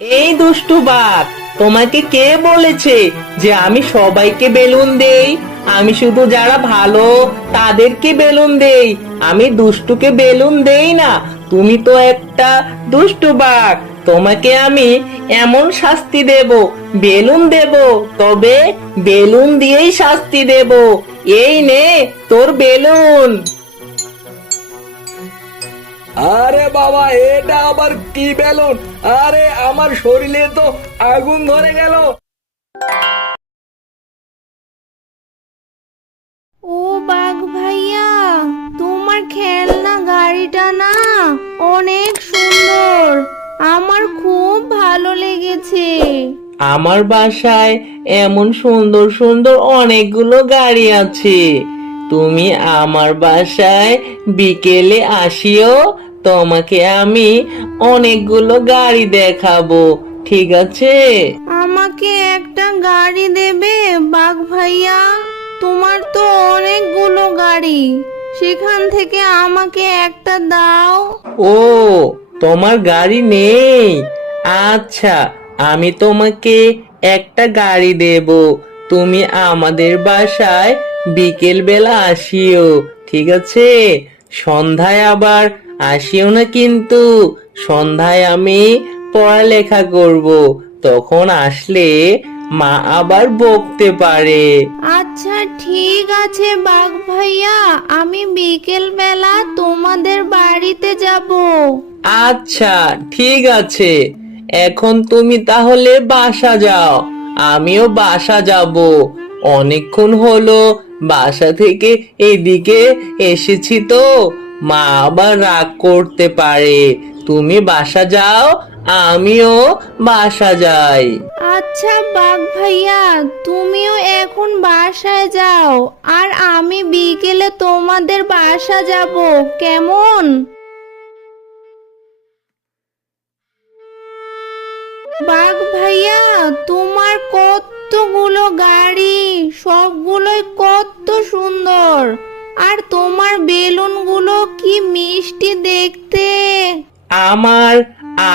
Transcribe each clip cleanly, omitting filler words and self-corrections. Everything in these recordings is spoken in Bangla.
এই দুষ্টু বাঘ, তোমাকে কে বলেছে যে আমি সবাইকে বেলুন দেই? আমি শুধু যারা ভালো তাদেরকে বেলুন দেই, আমি দুষ্টুকে বেলুন দেই না। তুমি তো একটা দুষ্টু বাঘ, তোমাকে আমি এমন শাস্তি দেব, বেলুন দেব, তবে বেলুন দিয়েই শাস্তি দেব। এই নে তোর বেলুন। আরে বাবা, এটা আবার কি বেলুন? আরে আমার শরীরে তো আগুন ধরে গেল। ও বাঘ ভাইয়া, তোমার খেলনা গাড়িটা না অনেক সুন্দর, আমার খুব ভালো লেগেছে। আমার বাসায় এমন সুন্দর সুন্দর অনেকগুলো গাড়ি আছে। তুমি আমার বাসায় বিকেলে আসিও, তোমাকে আমি অনেকগুলো গাড়ি দেখাবো, ঠিক আছে? আমাকে একটা গাড়ি দেবে বাঘ ভাইয়া? তোমার তো অনেকগুলো গাড়ি, সেখান থেকে আমাকে একটা দাও। ও, তোমার গাড়ি নেই? আচ্ছা, আমি তোমাকে একটা গাড়ি দেব। তুমি আমাদের বাসায় বিকেল বেলা আসিও, ঠিক আছে? সন্ধ্যায় আবার আসিও না কিন্তু। সন্ধ্যায় আমি পড়ালেখা করব, তখন আসলে মা আবার বকতে পারে। আচ্ছা ঠিক আছে বাঘ ভাইয়া, আমি বিকেল বেলা তোমাদের বাড়িতে যাব। আচ্ছা, ঠিক আছে। এখন তুমি তাহলে বাসা যাও, আমিও বাসা যাব। অনেকক্ষণ হলো বাসা থেকে এদিকে এসেছি তো, মা আবার রাগ করতে পারে। তুমি বাসা যাও, আমিও বাসা যাই। আচ্ছা বাঘ ভাইয়া, তুমিও এখন বাসায় যাও, আর আমি বিকেলে তোমাদের বাসা যাব, কেমন? বাঘ ভাইয়া, তোমার কতগুলো গাড়ি, সবগুলোই কত সুন্দর, আর তোমার বেলুনগুলো কি মিষ্টি দেখতে। আমার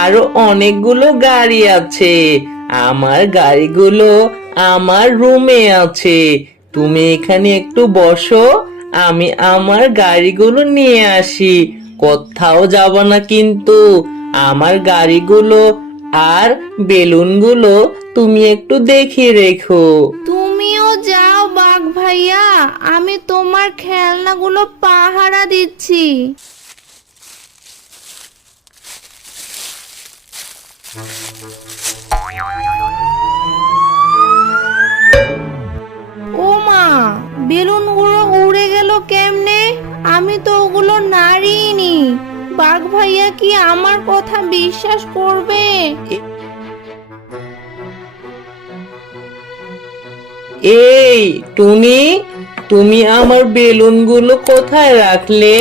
আরো অনেকগুলো গাড়ি আছে। আমার গাড়িগুলো আমার রুমে আছে। তুমি এখানে একটু বসো, আমি আমার গাড়িগুলো নিয়ে আসি। কোথাও যাব না কিন্তু। আমার গাড়িগুলো আর বেলুনগুলো তুমি একটু দেখে রেখো। তুমিও যাও বাঘ ভাইয়া, আমি তোমার খেলনাগুলো পাহারা দিচ্ছি। ও মা, বেলুনগুলো উড়ে গেল কেমনে? আমি তো ওগুলো নাড়িনি। বাঘ ভাইয়া কি আমার কথা বিশ্বাস করবে? এই টুনি, তুমি আমার বেলুনগুলো কোথায় রাখলে?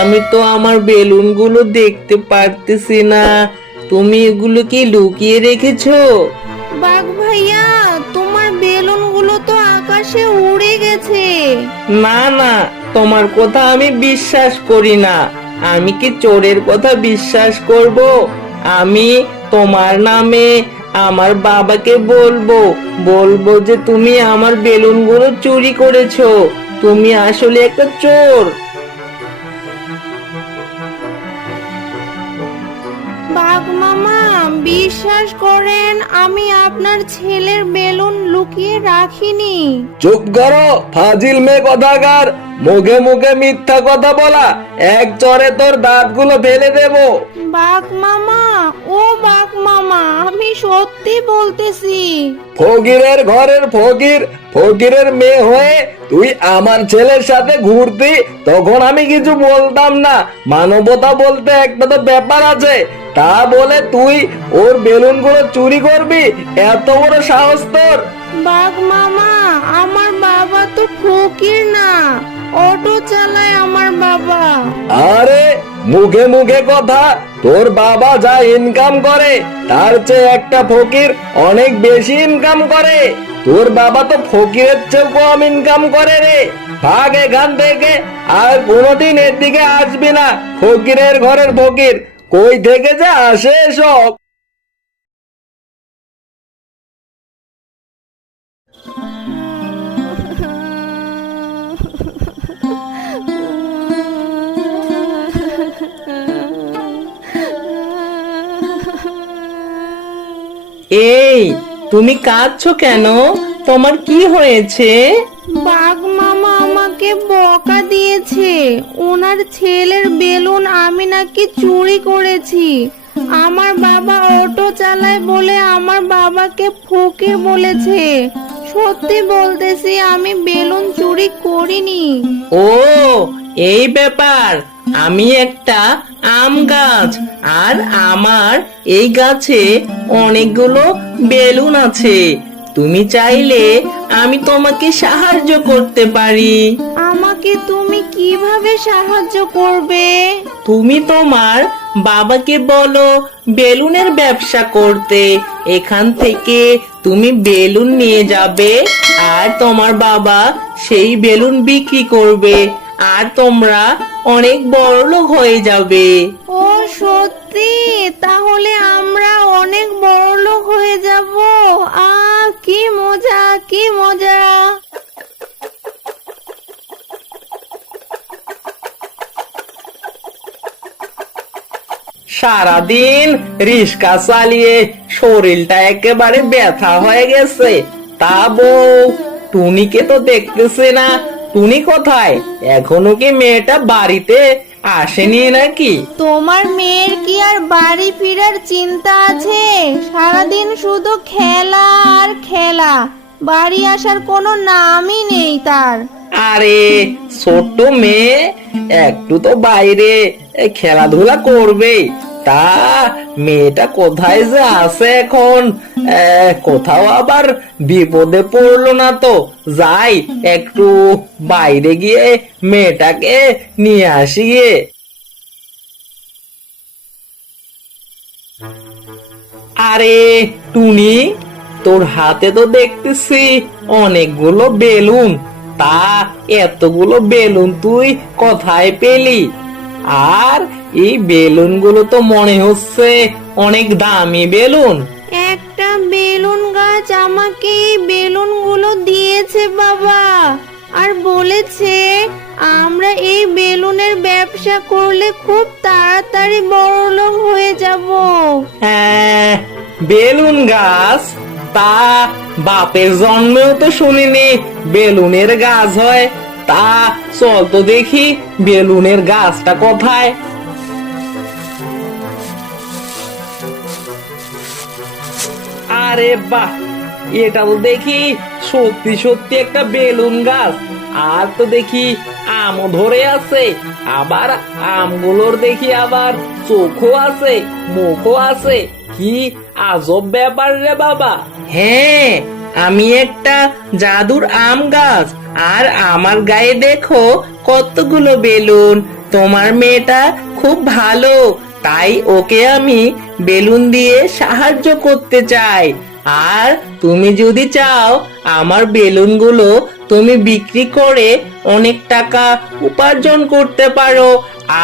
আমি তো আমার বেলুনগুলো দেখতে পারতেছি না। তুমি এগুলো কি লুকিয়ে রেখেছো? বাঘ ভাইয়া, তোমার বেলুনগুলো তো আকাশে উড়ে গেছে। না না, তোমার কথা আমি বিশ্বাস করি না। আমি কি চোরের কথা বিশ্বাস করব? আমি তোমার নামে আমার বাবাকে বলবো, বলবো যে তুমি আমার বেলুনগুলো চুরি করেছো। তুমি আসলে একটা চোর। বাঘ মামা, বিশ্বাস করেন, আমি আপনার ছেলের বেলুন লুকিয়ে রাখিনি। চুপ করো ফাজিল মেয়ে কথাকার, মুখে মুখে মিথ্যা কথা বলা, এক চরে তোর দাঁতগুলো ফেলে দেবো। বাঘ মামা, ও বাঘ মামা, আমি সত্যি বলতেছি। ফকিরের ঘরের ফকির, ফকিরের মেয়ে হয়ে তুই আমার ছেলের সাথে ঘুরতি, তখন আমি কিছু বলতাম না। মানবতা বলতে একটা তো ব্যাপার আছে, তা বলে তুই ওর বেলুনগুলো চুরি করবি? এত বড় সাহস তোর! বাঘ মামা, আমার বাবা তো ফকির না, অটো চালায় আমার বাবা। আরে মুখে মুখে কথা, তোর বাবা যা ইনকাম করে তার চেয়ে একটা ফকির অনেক বেশি ইনকাম করে। তোর বাবা তো ফকিরের চেয়ে কম ইনকাম করে রে। ভাগ এখান থেকে, আর কোনোদিন এর দিকে আসবি না। ফকিরের ঘরের ফকির, কই থেকে যে আসে সব। এই, তুমি কাঁদছো কেন? তোমার কি হয়েছে? বাঘ মামা আমাকে বকা দিয়েছে। ওনার ছেলের বেলুন আমি নাকি চুরি করেছি। আমার বাবা অটো চালায় বলে আমার বাবাকে ফকির বলেছে। সত্যি বলতেছি, আমি বেলুন চুরি করিনি। ও, এই ব্যাপার। আমি একটা আম গাছ, আর আমার এই গাছে অনেকগুলো বেলুন আছে। তুমি চাইলে আমি তোমাকে সাহায্য করতে পারি। আমাকে তুমি কিভাবে সাহায্য করবে? তুমি তোমার বাবাকে বলো বেলুনের ব্যবসা করতে। এখান থেকে তুমি বেলুন নিয়ে যাবে, আর তোমার বাবা সেই বেলুন বিক্রি করবে, আর তোমরা অনেক বড়লোক হয়ে যাবে। ও সত্যি? তাহলে আমরা অনেক বড়লোক হয়ে যাব। কি মজা, কি মজা! সারাদিন রিক্সা চালিয়ে শরীরটা একেবারে ব্যথা হয়ে গেছে। তা বউ, টুনিকে তো দেখতেছে না। টুনি কোথায়? এখনো কি মেয়েটা বাড়িতে আসেনি নাকি? তোমার মেয়ের কি আর বাড়ি ফেরার চিন্তা আছে? সারাদিন শুধু খেলা আর খেলা, বাড়ি আসার কোনো নামই নেই তার। আরে ছোট্ট মেয়ে, একটু তো বাইরে খেলাধুলা করবে। তা মেয়েটা কোথায় যে আছে এখন? কোথাও আবার বিপদে পড়লো না তো? যাই, একটু বাইরে গিয়ে মেয়েটাকে নিয়ে আসি গিয়ে। আরে টুনি, তোর হাতে তো দেখতেছি অনেকগুলো বেলুন। তা এতগুলো বেলুন তুই কোথায় পেলি? আর এই বেলুনগুলো তো মনে হচ্ছে অনেক দামি বেলুন। একটা বেলুন গাছ আমাকে এই বেলুনগুলো দিয়েছে বাবা, আর বলেছে আমরা এই বেলুনের ব্যবসা করলে খুব তাড়াতাড়ি বড়লোক হয়ে যাব। হ্যাঁ, বেলুন গাছ? তা বাপের জন্মেও তো শুনিনি বেলুনের গাছ হয়। তা চল তো দেখি বেলুনের গাছটা কোথায়। আরে বাহ, এটা তো দেখি সত্যি সত্যি একটা বেলুন গাছ। আর তো দেখি আমও ধরে আছে। আবার আমগুলোর দেখি আবার চোখও আছে, মুখও আছে। কি আজব ব্যাপার রে বাবা! হ্যাঁ, আমি একটা জাদুর আম গাছ, আর আমার গায়ে দেখো কতগুলো বেলুন। তোমার মেয়েটা খুব ভালো, তাই ওকে আমি বেলুন দিয়ে সাহায্য করতে চাই। আর তুমি যদি চাও আমার বেলুনগুলো তুমি বিক্রি করে অনেক টাকা উপার্জন করতে পারো।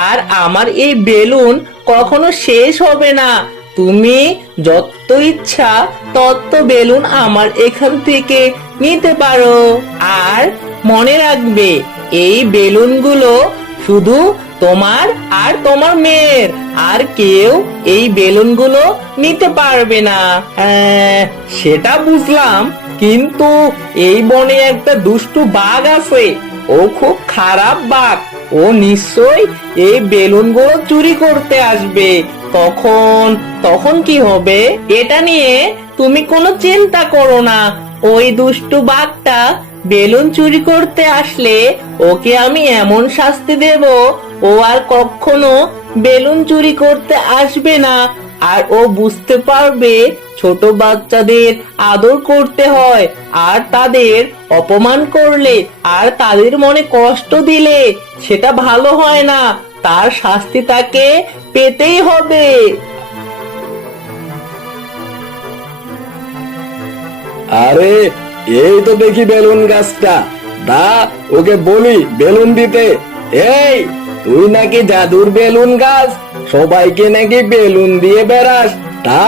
আর আমার এই বেলুন কখনো শেষ হবে না। তুমি যত ইচ্ছা তত বেলুন আমার এখান থেকে নিতে পারো। আর মনে রাখবে, এই বেলুনগুলো শুধু তোমার আর তোমার মেয়ের, আর কেউ এই বেলুনগুলো নিতে পারবে না। সেটা বুঝলাম, কিন্তু এই বনে একটা দুষ্টু বাঘ আছে। ও খুব খারাপ বাঘ। ও নিশ্চয়ই এই বেলুনগুলো চুরি করতে আসবে। তখন তখন কি হবে? এটা নিয়ে তুমি কোনো চিন্তা করো না। ওই দুষ্টু বাঘটা বেলুন চুরি করতে আসলে ওকে আমি এমন শাস্তি দেব, ও আর কখনো বেলুন চুরি করতে আসবে না। আর ও বুঝতে পারবে ছোট বাচ্চাদের আদর করতে হয়, আর তাদের অপমান করলে আর তাদের মনে কষ্ট দিলে সেটা ভালো হয় না। তার শাস্তি তাকে পেতেই হবে। আরে এই তো দেখি বেলুন গাছটা। দা, ওকে বলি বেলুন দিতে। এই, তুই নাকি জাদুর বেলুন গাছ, সবাইকে নাকি বেলুন দিয়ে বেড়াস। তা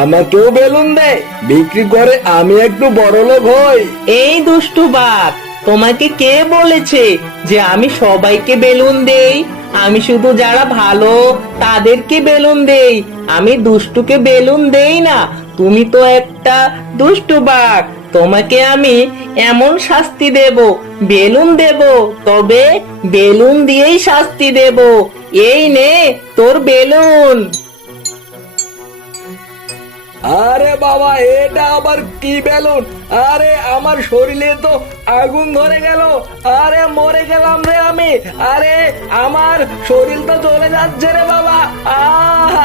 আমাকেও বেলুন দে, বিক্রি করে আমি একটু বড়লোক হই। এই দুষ্টু বাঘ, তোমাকে কে বলেছে যে আমি সবাইকে বেলুন দেই? আমি শুধু যারা ভালো তাদেরকে বেলুন দেই, আমি দুষ্টুকে বেলুন দেই না। তুমি তো একটা দুষ্টু বাঘ, তোমাকে আমি এমন শাস্তি দেব, বেলুন দেব, তবে বেলুন দিয়েই শাস্তি দেব। এই নে তোর বেলুন। আরে বাবা, এটা আবার কি বেলুন? আরে আমার শরীরে তো আগুন ধরে গেল। আরে মরে গেলাম রে আমি। আরে আমার শরীর তো জ্বলে যাচ্ছে রে বাবা। আহ